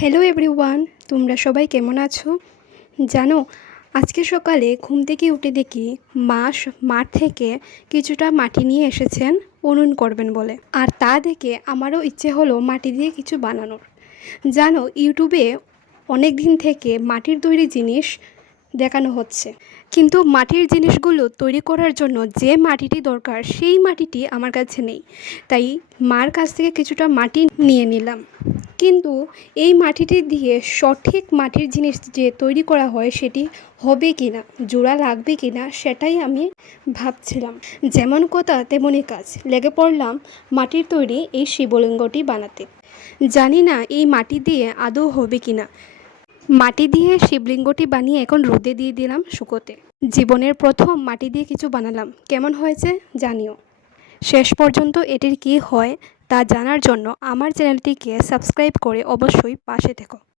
Hello everyone, তোমরা সবাই কেমন আছো? জানো, আজকে সকালে ঘুম থেকে উঠে দেখি মাঠ থেকে কিছুটা মাটি নিয়ে এসেছেন উনুন করবেন বলে। আর তা দেখে আমারও ইচ্ছে হলো মাটি দিয়ে কিছু বানানোর। জানো, ইউটিউবে অনেক দিন থেকে মাটির তৈরি জিনিস দেখানো হচ্ছে, কিন্তু মাটির জিনিসগুলো তৈরি করার জন্য যে মাটিটি দরকার সেই মাটিটি আমার কাছে নেই। তাই মার কাছ থেকে কিছুটা মাটি নিয়ে নিলাম, কিন্তু এই মাটিটি দিয়ে সঠিক মাটির জিনিস যে তৈরি করা হয় সেটি হবে কি না, জোড়া লাগবে কি না, সেটাই আমি ভাবছিলাম। যেমন কথা তেমনই কাজ, লেগে পড়লাম মাটির তৈরি এই শিবলিঙ্গটি বানাতে। জানি না এই মাটি দিয়ে আদৌ হবে কি না। মাটি দিয়ে শিবলিঙ্গটি বানিয়ে এখন রোদে দিয়ে দিলাম শুকোতে। জীবনের প্রথম মাটি দিয়ে কিছু বানালাম, কেমন হয়েছে জানিও। শেষ পর্যন্ত এটির কী হয় তা জানার জন্য আমার চ্যানেলটিকে সাবস্ক্রাইব করে অবশ্যই পাশে থেকো।